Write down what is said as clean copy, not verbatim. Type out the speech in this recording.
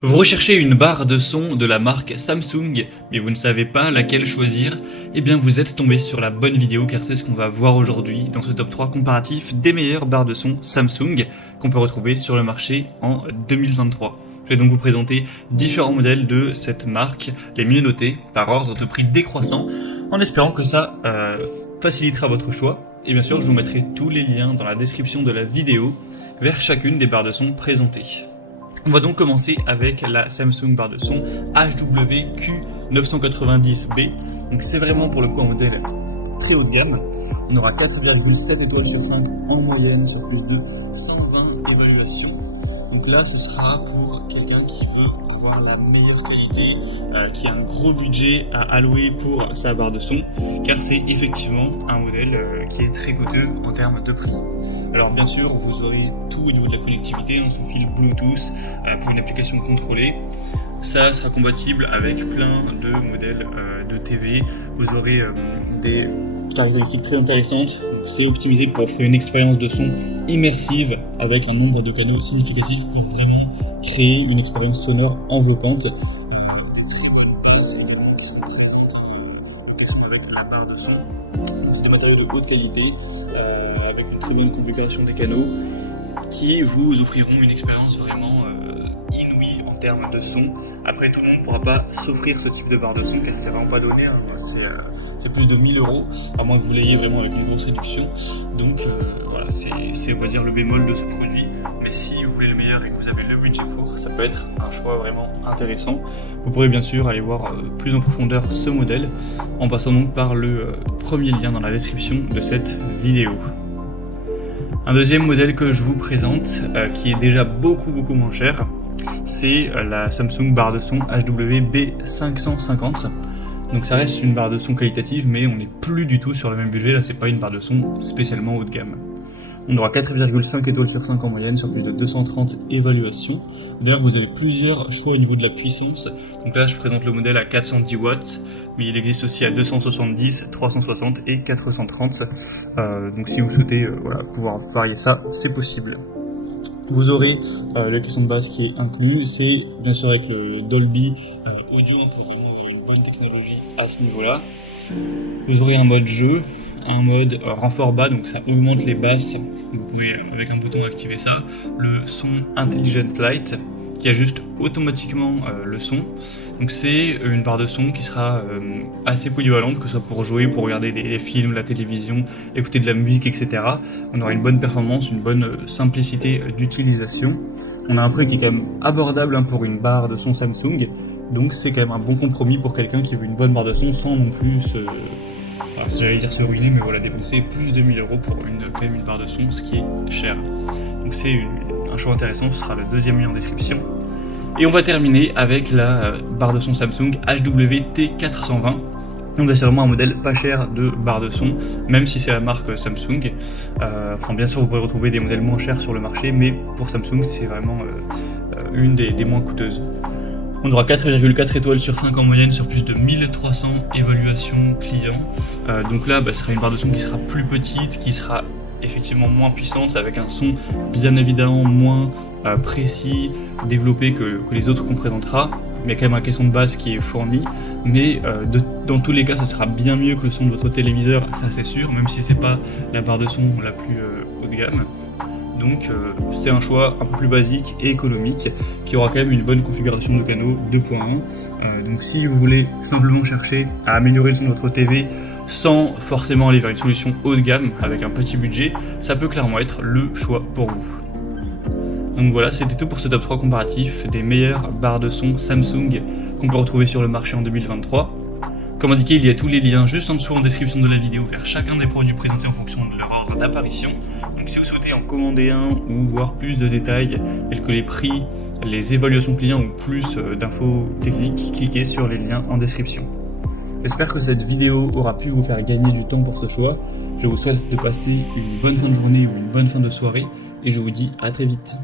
Vous recherchez une barre de son de la marque Samsung, mais vous ne savez pas laquelle choisir? Eh bien vous êtes tombé sur la bonne vidéo car c'est ce qu'on va voir aujourd'hui dans ce top 3 comparatif des meilleures barres de son Samsung qu'on peut retrouver sur le marché en 2023. Je vais donc vous présenter différents modèles de cette marque, les mieux notés par ordre de prix décroissant, en espérant que ça facilitera votre choix. Et bien sûr je vous mettrai tous les liens dans la description de la vidéo vers chacune des barres de son présentées. On va donc commencer avec la Samsung barre de son HWQ990B. Donc c'est vraiment pour le coup un modèle très haut de gamme. On aura 4,7 étoiles sur 5 en moyenne sur plus de 120 évaluations. Donc là ce sera pour quelqu'un qui veut avoir la meilleure qualité, qui a un gros budget à allouer pour sa barre de son, car c'est effectivement un modèle qui est très coûteux en termes de prix. Alors bien sûr vous aurez tout au niveau de la connectivité, sans fil Bluetooth pour une application contrôlée. Ça sera compatible avec plein de modèles de TV. Vous aurez des caractéristiques très intéressantes. C'est optimisé pour offrir une expérience de son immersive avec un nombre de canaux significatif pour vraiment créer une expérience sonore enveloppante. Des très bonnes basses évidemment qui sont présentes en cachant avec la barre de son. C'est des matériaux de haute qualité avec une très bonne configuration des canaux qui vous offriront une expérience vraiment inouïe en termes de son. Après, tout le monde ne pourra pas s'offrir ce type de barre de son car c'est vraiment pas donné, c'est plus de 1000 €, à moins que vous l'ayez vraiment avec une grosse réduction. Donc voilà, c'est on va dire le bémol de ce produit. Mais si vous voulez le meilleur et que vous avez le budget pour, ça peut être un choix vraiment intéressant. Vous pourrez bien sûr aller voir plus en profondeur ce modèle en passant donc par le premier lien dans la description de cette vidéo. Un deuxième modèle que je vous présente, qui est déjà beaucoup moins cher, c'est la Samsung barre de son HWB550. Donc ça reste une barre de son qualitative, mais on n'est plus du tout sur le même budget. Là c'est pas une barre de son spécialement haut de gamme. On aura 4,5 étoiles sur 5 en moyenne sur plus de 230 évaluations. D'ailleurs vous avez plusieurs choix au niveau de la puissance. Donc là je présente le modèle à 410 watts, mais il existe aussi à 270, 360 et 430. Donc si vous souhaitez pouvoir varier ça, c'est possible. Vous aurez le caisson de basse qui est inclus, c'est bien sûr avec le Dolby Audio pour vraiment une bonne technologie à ce niveau-là. Vous aurez un mode jeu, un mode renfort bas, donc ça augmente les basses, vous pouvez avec un bouton activer ça. Le son Intelligent Light qui ajuste automatiquement le son. Donc c'est une barre de son qui sera assez polyvalente, que ce soit pour jouer, pour regarder des films, la télévision, écouter de la musique, etc. On aura une bonne performance, une bonne simplicité d'utilisation. On a un prix qui est quand même abordable pour une barre de son Samsung, donc c'est quand même un bon compromis pour quelqu'un qui veut une bonne barre de son sans non plus j'allais dire se ruiner, mais voilà, dépenser plus de 1000 € pour quand même une barre de son, ce qui est cher. Donc c'est un choix intéressant, ce sera le deuxième lien en description. Et on va terminer avec la barre de son Samsung HWT420. Donc là c'est vraiment un modèle pas cher de barre de son, même si c'est la marque Samsung. Bien sûr vous pourrez retrouver des modèles moins chers sur le marché, mais pour Samsung c'est vraiment une des moins coûteuses. On aura 4,4 étoiles sur 5 en moyenne sur plus de 1300 évaluations clients. Donc là, ce sera une barre de son qui sera plus petite, qui sera effectivement moins puissante, avec un son bien évidemment moins précis, développé que les autres qu'on présentera. Il y a quand même un caisson de basse qui est fourni, mais dans tous les cas, ça sera bien mieux que le son de votre téléviseur, ça c'est sûr, même si c'est pas la barre de son la plus haut de gamme. Donc c'est un choix un peu plus basique et économique qui aura quand même une bonne configuration de canaux 2.1. Donc si vous voulez simplement chercher à améliorer le son de votre TV sans forcément aller vers une solution haut de gamme avec un petit budget, ça peut clairement être le choix pour vous. Donc voilà, c'était tout pour ce top 3 comparatif des meilleures barres de son Samsung qu'on peut retrouver sur le marché en 2023. Comme indiqué, il y a tous les liens juste en dessous en description de la vidéo vers chacun des produits présentés en fonction de leur ordre d'apparition. Donc si vous souhaitez en commander un ou voir plus de détails tels que les prix, les évaluations clients ou plus d'infos techniques, cliquez sur les liens en description. J'espère que cette vidéo aura pu vous faire gagner du temps pour ce choix. Je vous souhaite de passer une bonne fin de journée ou une bonne fin de soirée et je vous dis à très vite.